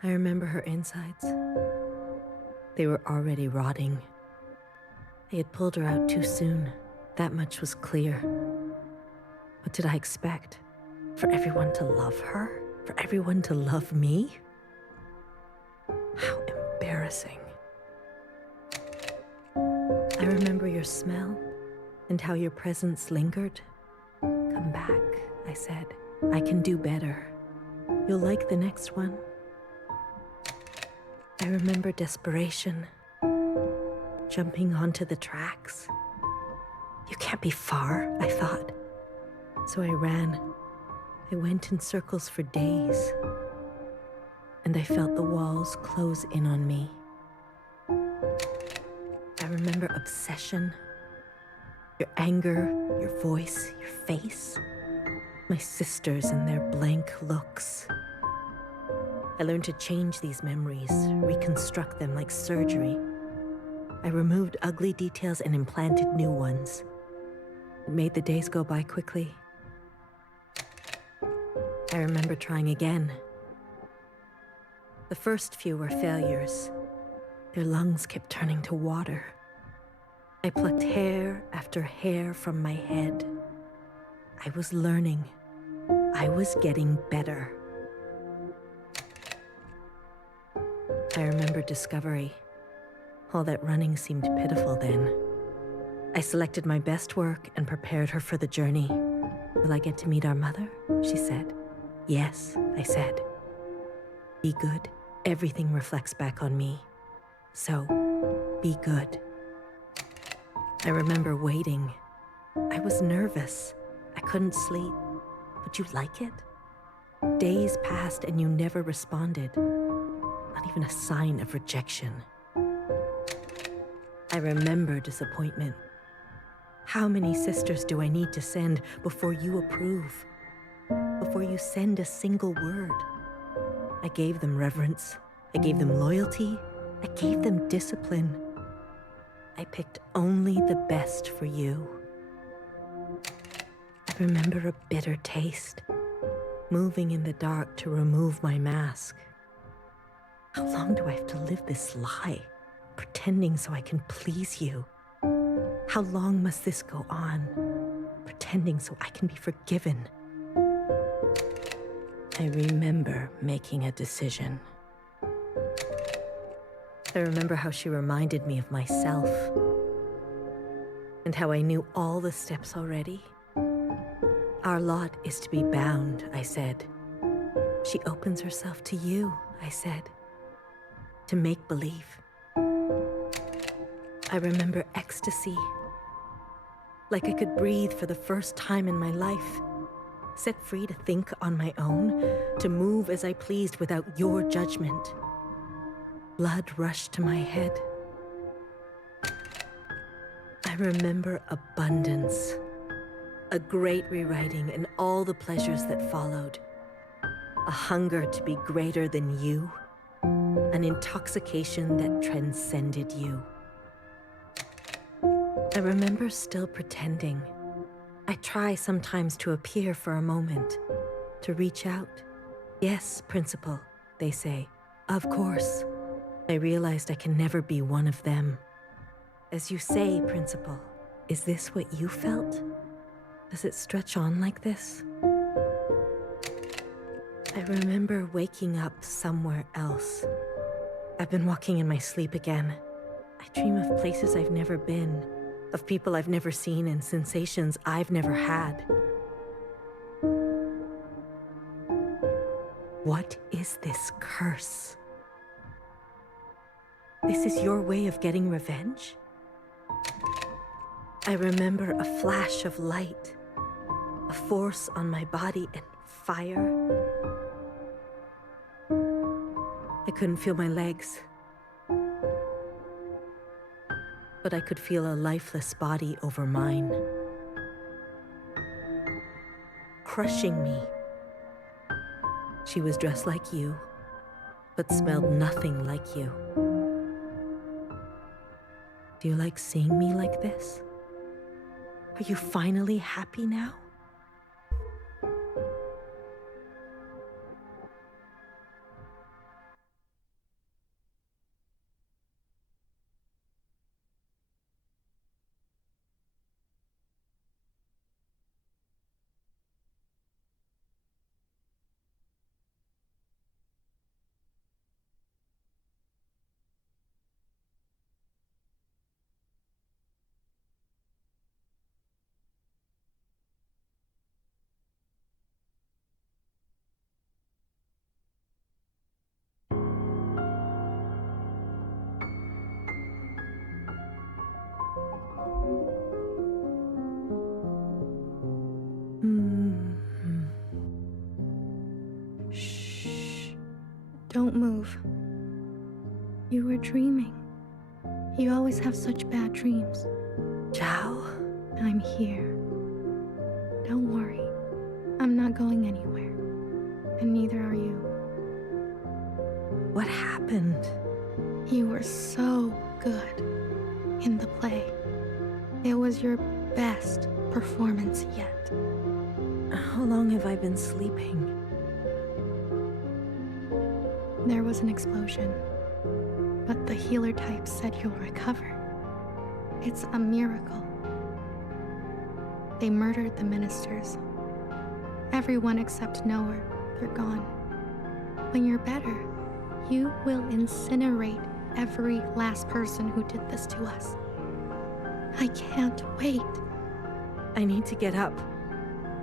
I remember her insides. They were already rotting. They had pulled her out too soon. That much was clear. What did I expect? For everyone to love her? For everyone to love me? How embarrassing. I remember your smell and how your presence lingered. Come back, I said. I can do better. You'll like the next one. I remember desperation, jumping onto the tracks. You can't be far, I thought. So I ran. I went in circles for days. And I felt the walls close in on me. I remember obsession, your anger, your voice, your face, my sisters and their blank looks. I learned to change these memories, reconstruct them like surgery. I removed ugly details and implanted new ones. It made the days go by quickly. I remember trying again. The first few were failures. Their lungs kept turning to water. I plucked hair after hair from my head. I was learning. I was getting better. I remember discovery. All that running seemed pitiful then. I selected my best work and prepared her for the journey. Will I get to meet our mother? She said. Yes, I said. Be good. Everything reflects back on me. So, be good. I remember waiting. I was nervous. I couldn't sleep. Would you like it? Days passed and you never responded. Not even a sign of rejection. I remember disappointment. How many sisters do I need to send before you approve? Before you send a single word? I gave them reverence. I gave them loyalty. I gave them discipline. I picked only the best for you. I remember a bitter taste, moving in the dark to remove my mask. How long do I have to live this lie, pretending so I can please you? How long must this go on, pretending so I can be forgiven? I remember making a decision. I remember how she reminded me of myself, and how I knew all the steps already. Our lot is to be bound, I said. She opens herself to you, I said. To make believe. I remember ecstasy. Like I could breathe for the first time in my life. set free to think on my own, to move as I pleased without your judgment. Blood rushed to my head. I remember abundance, a great rewriting and all the pleasures that followed, a hunger to be greater than you, an intoxication that transcended you. I remember still pretending. I try sometimes to appear for a moment, to reach out. Yes, Principal, they say. Of course. I realized I can never be one of them. As you say, Principal, is this what you felt? Does it stretch on like this? I remember waking up somewhere else. I've been walking in my sleep again. I dream of places I've never been, of people I've never seen and sensations I've never had. What is this curse? This is your way of getting revenge? I remember a flash of light, a force on my body and fire. I couldn't feel my legs, but I could feel a lifeless body over mine, crushing me. She was dressed like you, but smelled nothing like you. Do you like seeing me like this? Are you finally happy now? Don't move. You were dreaming. You always have such bad dreams. Zhao? I'm here. Don't worry. I'm not going anywhere. And neither are you. What happened? You were so good in the play. It was your best performance yet. How long have I been sleeping? There was an explosion, but the healer type said you'll recover. It's a miracle. They murdered the ministers. Everyone except Noah, they're gone. When you're better, you will incinerate every last person who did this to us. I can't wait. I need to get up.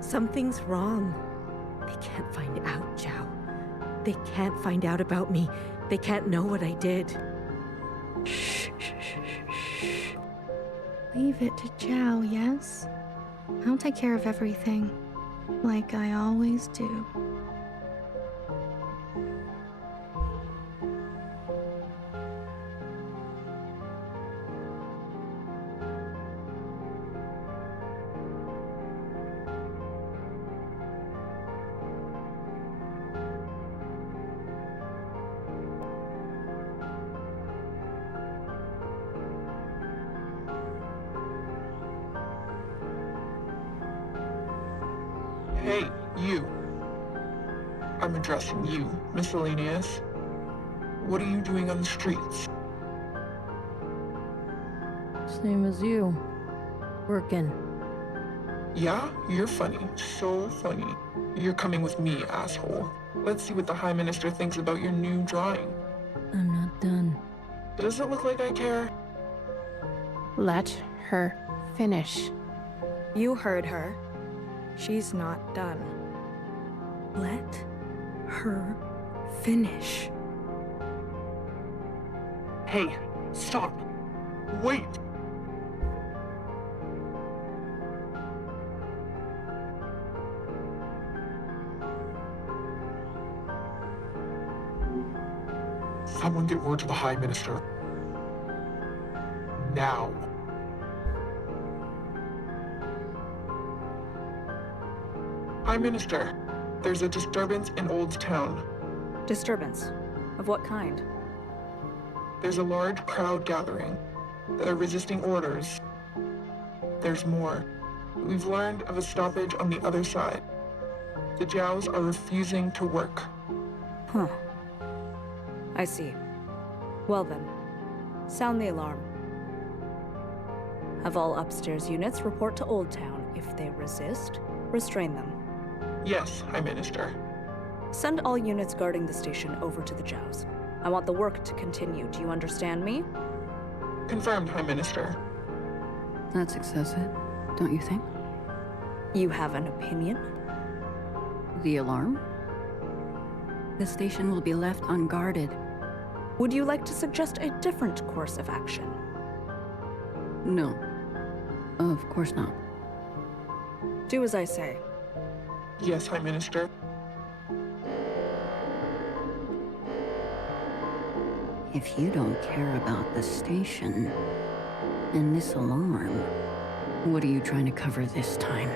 Something's wrong. They can't find out, Zhao. They can't find out about me. They can't know what I did. Shh, shh, shh, shh. Leave it to Zhao, yes? I'll take care of everything, like I always do. Hey, you. I'm addressing you, Miscellaneous. What are you doing on the streets? Same as you. Working. Yeah, you're funny. So funny. You're coming with me, asshole. Let's see what the High Minister thinks about your new drawing. I'm not done. Does it look like I care? Let her finish. You heard her. She's not done. Let her finish. Hey, stop. Wait. Someone get word to the High Minister. Now. High Minister, there's a disturbance in Old Town. Disturbance? Of what kind? There's a large crowd gathering. They're resisting orders. There's more. We've learned of a stoppage on the other side. The Jows are refusing to work. Huh. I see. Well then, sound the alarm. Have all upstairs units report to Old Town. If they resist, restrain them. Yes, High Minister. Send all units guarding the station over to the Jows. I want the work to continue. Do you understand me? Confirmed, High Minister. That's excessive, don't you think? You have an opinion? The alarm? The station will be left unguarded. Would you like to suggest a different course of action? No. Of course not. Do as I say. Yes, High Minister. If you don't care about the station and this alarm, what are you trying to cover this time?